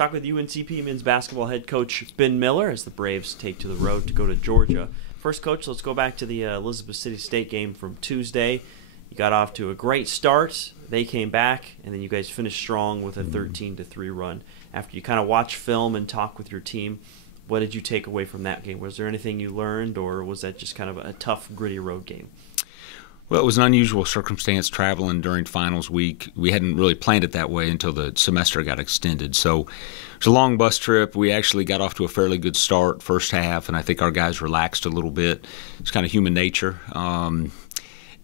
Talk with UNCP men's basketball head coach Ben Miller as the Braves take to the road to go to Georgia. First, Coach, let's go back to the Elizabeth City State game from Tuesday. You got off to a great start. They came back, and then you guys finished strong with a 13-3 run. After you kind of watch film and talk with your team, what did you take away from that game? Was there anything you learned, or was that just kind of a tough, gritty road game? Well, it was an unusual circumstance traveling during finals week. We hadn't really planned it that way until the semester got extended. So it was a long bus trip. We actually got off to a fairly good start first half, and I think our guys relaxed a little bit. It's kind of human nature. And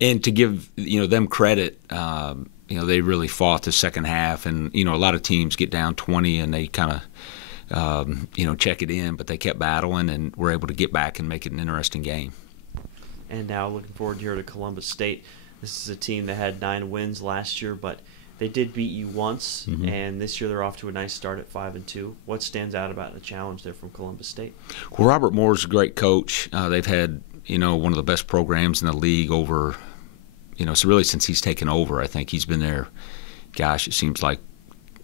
to give them credit, they really fought the second half. And a lot of teams get down 20 and they kind of check it in, but they kept battling and were able to get back and make it an interesting game. And now looking forward here to Columbus State. This is a team that had 9 wins last year, but they did beat you once, and this year they're off to a nice start at 5-2. What stands out about the challenge there from Columbus State? Well, Robert Moore's a great coach. They've had one of the best programs in the league over, so really since he's taken over. I think he's been there, gosh, it seems like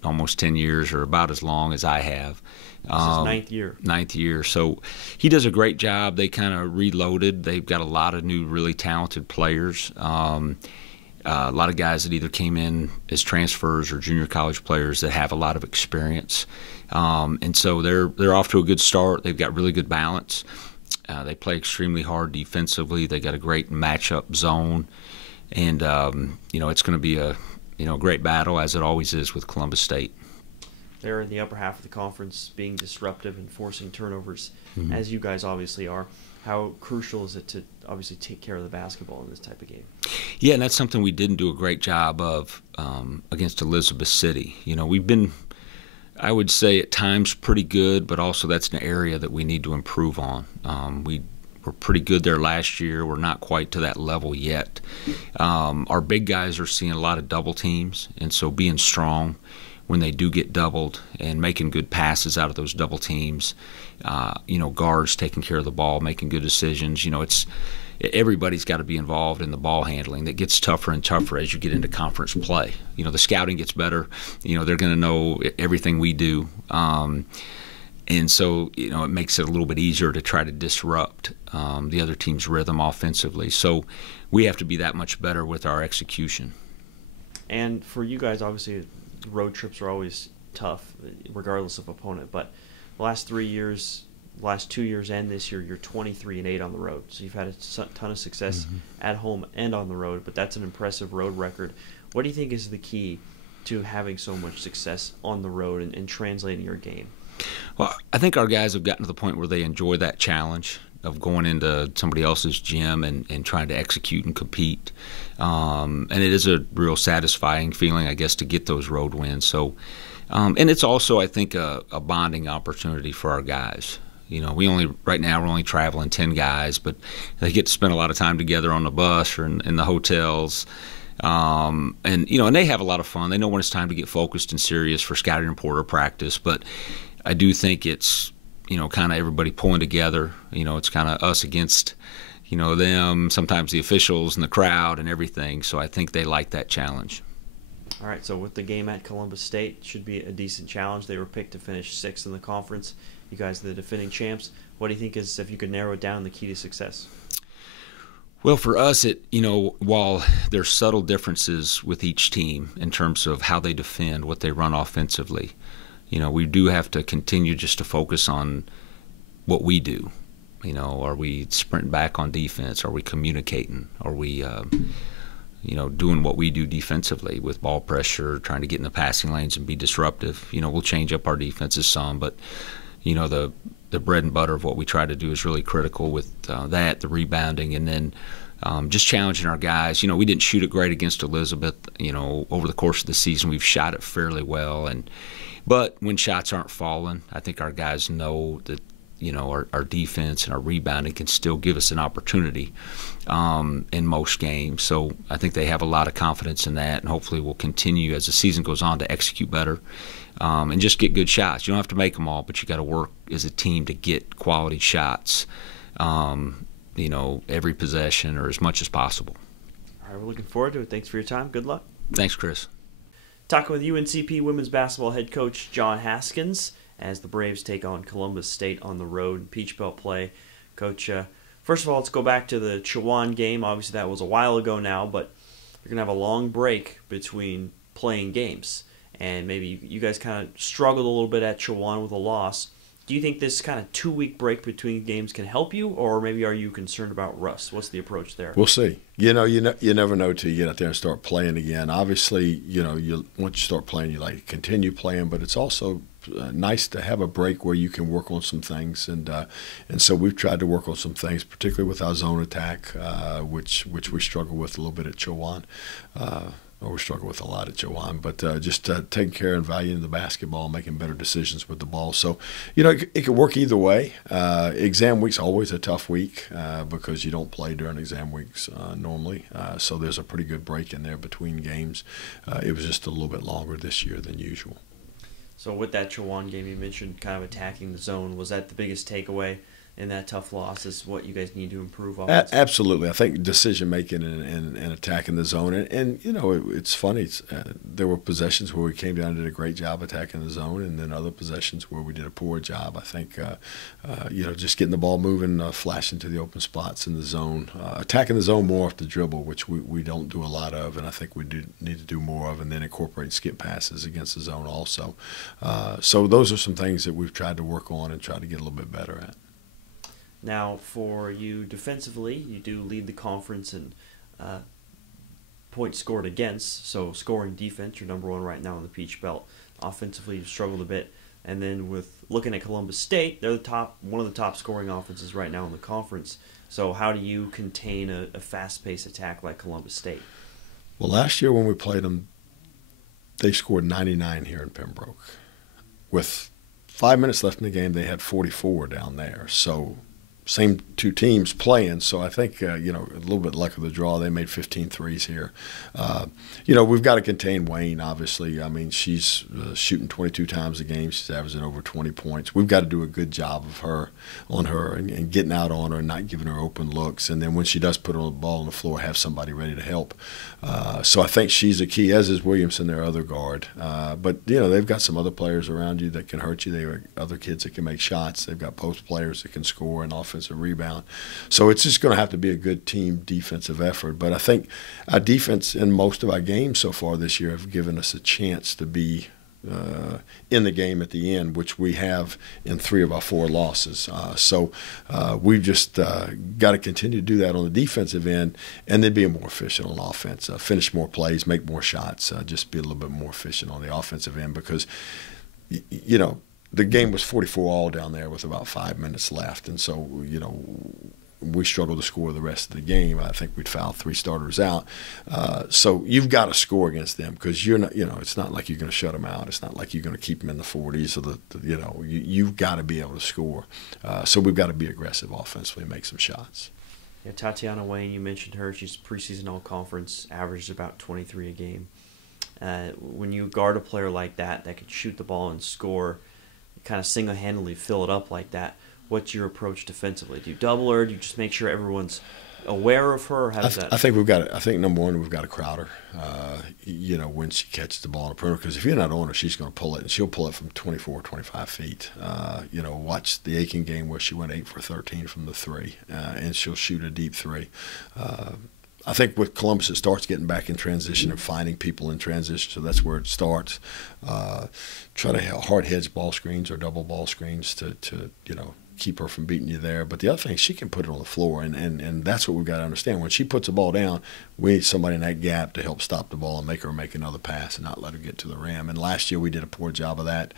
almost 10 years or about as long as I have. This is ninth year. Ninth year. So he does a great job. They kind of reloaded. They've got a lot of new, really talented players. A lot of guys that either came in as transfers or junior college players that have a lot of experience. And so they're off to a good start. They've got really good balance. They play extremely hard defensively. They got a great matchup zone. And, it's going to be a great battle, as it always is with Columbus State. They're in the upper half of the conference, being disruptive and forcing turnovers, as you guys obviously are. How crucial is it to obviously take care of the basketball in this type of game? Yeah, and that's something we didn't do a great job of against Elizabeth City. We've been, I would say, at times pretty good, but also that's an area that we need to improve on. We were pretty good there last year. We're not quite to that level yet. Our big guys are seeing a lot of double teams, and so being strong when they do get doubled and making good passes out of those double teams, guards taking care of the ball, making good decisions. Everybody's got to be involved in the ball handling. That gets tougher and tougher as you get into conference play. The scouting gets better. They're going to know everything we do. And so, it makes it a little bit easier to try to disrupt the other team's rhythm offensively. So we have to be that much better with our execution. And for you guys, obviously, road trips are always tough, regardless of opponent. But the last 3 years, last 2 years and this year, you're 23-8 on the road. So you've had a ton of success at home and on the road, but that's an impressive road record. What do you think is the key to having so much success on the road and translating your game? Well, I think our guys have gotten to the point where they enjoy that challenge of going into somebody else's gym and trying to execute and compete. And it is a real satisfying feeling, I guess, to get those road wins. So, and it's also, I think, a bonding opportunity for our guys. Right now we're only traveling 10 guys, but they get to spend a lot of time together on the bus or in the hotels. And they have a lot of fun. They know when it's time to get focused and serious for scouting report or practice. But I do think it's, kind of everybody pulling together. It's kind of us against, them, sometimes the officials and the crowd and everything. So I think they like that challenge. All right, so with the game at Columbus State, should be a decent challenge. They were picked to finish 6th in the conference. You guys are the defending champs. What do you think is, if you could narrow it down, the key to success? Well, for us, while there's subtle differences with each team in terms of how they defend, what they run offensively, we do have to continue just to focus on what we do. Are we sprinting back on defense? Are we communicating? Are we, doing what we do defensively with ball pressure, trying to get in the passing lanes and be disruptive? We'll change up our defenses some, but, the bread and butter of what we try to do is really critical with the rebounding, and then just challenging our guys. We didn't shoot it great against Elizabeth. Over the course of the season, we've shot it fairly well, but when shots aren't falling, I think our guys know that our defense and our rebounding can still give us an opportunity in most games. So I think they have a lot of confidence in that, and hopefully we'll continue as the season goes on to execute better and just get good shots. You don't have to make them all, but you got to work as a team to get quality shots, every possession or as much as possible. All right, we're looking forward to it. Thanks for your time. Good luck. Thanks, Chris. Talking with UNCP women's basketball head coach John Haskins as the Braves take on Columbus State on the road in Peach Belt play. Coach, first of all, let's go back to the Chowan game. Obviously, that was a while ago now, but you're going to have a long break between playing games. And maybe you guys kind of struggled a little bit at Chowan with a loss. Do you think this kind of 2-week break between games can help you, or maybe are you concerned about rust? What's the approach there? We'll see. You never know till you get out there and start playing again. Obviously, once you start playing, you like to continue playing, but it's also nice to have a break where you can work on some things, and so we've tried to work on some things, particularly with our zone attack, which we struggle with a little bit at Chowan. We struggle with a lot at Chowan, but just taking care and valuing the basketball, making better decisions with the ball. So, it could work either way. Exam week's always a tough week because you don't play during exam weeks normally. So there's a pretty good break in there between games. It was just a little bit longer this year than usual. So with that Chowan game, you mentioned kind of attacking the zone. Was that the biggest takeaway in that tough loss, is what you guys need to improve on? Absolutely. I think decision-making and attacking the zone. And it's funny. There were possessions where we came down and did a great job attacking the zone, and then other possessions where we did a poor job. I think, just getting the ball moving, flashing to the open spots in the zone, attacking the zone more off the dribble, which we don't do a lot of, and I think we do need to do more of, and then incorporate skip passes against the zone also. So those are some things that we've tried to work on and try to get a little bit better at. Now, for you defensively, you do lead the conference in points scored against. So scoring defense, you're number one right now in the Peach Belt. Offensively, you've struggled a bit. And then with looking at Columbus State, they're one of the top scoring offenses right now in the conference. So how do you contain a fast-paced attack like Columbus State? Well, last year when we played them, they scored 99 here in Pembroke. With 5 minutes left in the game, they had 44 down there. So same two teams playing, so I think, a little bit luck of the draw. They made 15 threes here. We've got to contain Wayne, obviously. I mean, she's shooting 22 times a game. She's averaging over 20 points. We've got to do a good job of her and getting out on her and not giving her open looks. And then when she does put on the ball on the floor, have somebody ready to help. So I think she's a key, as is Williamson, their other guard. But, they've got some other players around you that can hurt you. They have other kids that can make shots. They've got post players that can score and offensive rebound. So it's just going to have to be a good team defensive effort. But I think our defense in most of our games so far this year have given us a chance to be in the game at the end, which we have in 3 of our 4 losses. So we've just got to continue to do that on the defensive end, and then be more efficient on offense, finish more plays, make more shots, just be a little bit more efficient on the offensive end, because the game was 44 all down there with about 5 minutes left, and so we struggled to score the rest of the game. I think we'd fouled 3 starters out. So you've got to score against them, because you're not, it's not like you're going to shut them out. It's not like you're going to keep them in the 40s, or you've got to be able to score. So we've got to be aggressive offensively and make some shots. Yeah, Tatiana Wayne, you mentioned her. She's preseason all-conference, averages about 23 a game. When you guard a player like that can shoot the ball and score, kind of single-handedly fill it up like that, what's your approach defensively? Do you double her? Do you just make sure everyone's aware of her? Or how does that? I think number one, we've got to crowd her. When she catches the ball on the perimeter, because if you're not on her, she's going to pull it, and she'll pull it from 24, 25 feet. Watch the Aiken game where she went 8 for 13 from the 3, and she'll shoot a deep 3. I think with Columbus, it starts getting back in transition and finding people in transition, so that's where it starts. Try to hard hedge ball screens or double ball screens to keep her from beating you there. But the other thing, she can put it on the floor, and that's what we've got to understand. When she puts the ball down, we need somebody in that gap to help stop the ball and make her make another pass and not let her get to the rim. And last year we did a poor job of that.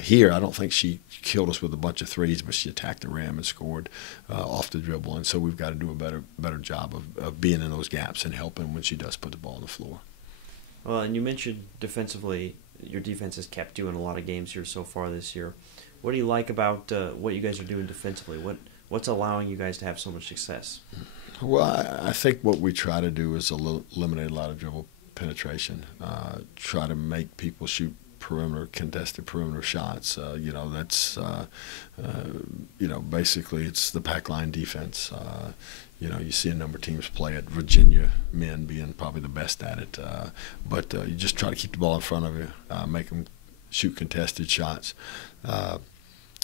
Here, I don't think she killed us with a bunch of threes, but she attacked the rim and scored off the dribble. And so we've got to do a better job of being in those gaps and helping when she does put the ball on the floor. Well, and you mentioned defensively, your defense has kept you in a lot of games here so far this year. What do you like about what you guys are doing defensively? What's allowing you guys to have so much success? Well, I think what we try to do is eliminate a lot of dribble penetration. Try to make people shoot contested perimeter shots. Basically it's the pack line defense. You see a number of teams play it, Virginia men being probably the best at it. But you just try to keep the ball in front of you, make them shoot contested shots.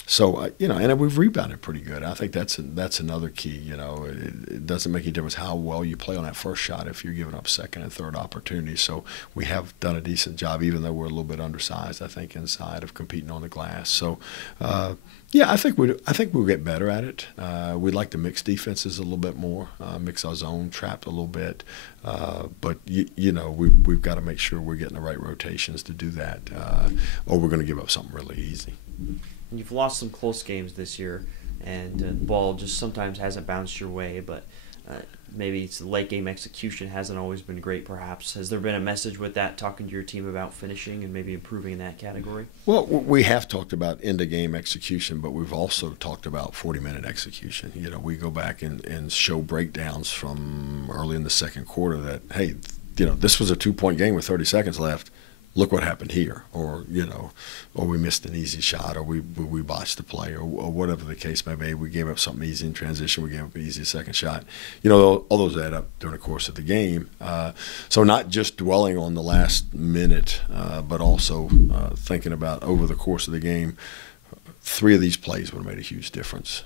And we've rebounded pretty good. I think that's another key. It doesn't make any difference how well you play on that first shot if you're giving up second and third opportunities. So we have done a decent job, even though we're a little bit undersized, I think, inside of competing on the glass. So, I think we'll get better at it. We'd like to mix defenses a little bit more, mix our zone trap a little bit. But we've got to make sure we're getting the right rotations to do that, or we're going to give up something really easy. You've lost some close games this year, and the ball just sometimes hasn't bounced your way, but maybe it's the late game execution hasn't always been great, perhaps. Has there been a message with that, talking to your team about finishing and maybe improving in that category? Well, we have talked about end-of-game execution, but we've also talked about 40-minute execution. We go back and show breakdowns from early in the second quarter that, hey, this was a 2-point game with 30 seconds left. Look what happened here, or we missed an easy shot, or we botched the play, or whatever the case may be. We gave up something easy in transition. We gave up an easy second shot. All those add up during the course of the game. So not just dwelling on the last minute, but also thinking about over the course of the game. 3 of these plays would have made a huge difference.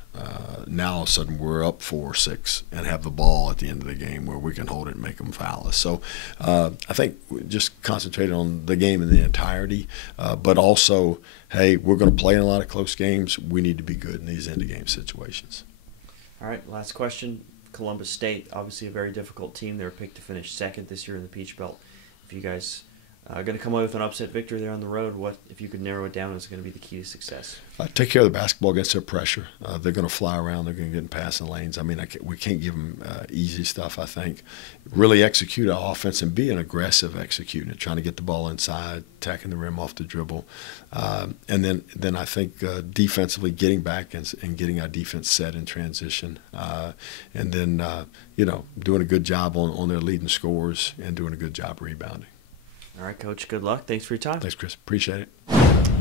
Now all of a sudden we're up 4 or 6 and have the ball at the end of the game where we can hold it and make them foul us. So I think we just concentrated on the game in the entirety, but also, hey, we're going to play in a lot of close games. We need to be good in these end-of-game situations. All right, last question. Columbus State, obviously a very difficult team. They were picked to finish second this year in the Peach Belt. If you guys going to come away with an upset victory there on the road, what, if you could narrow it down, is going to be the key to success? Take care of the basketball against their pressure. They're going to fly around. They're going to get in passing lanes. We can't give them easy stuff, I think. Really execute our offense and be an aggressive executing it, trying to get the ball inside, attacking the rim off the dribble. And then I think defensively getting back and getting our defense set in transition. And then, doing a good job on their leading scores and doing a good job rebounding. All right, Coach, good luck. Thanks for your time. Thanks, Chris. Appreciate it.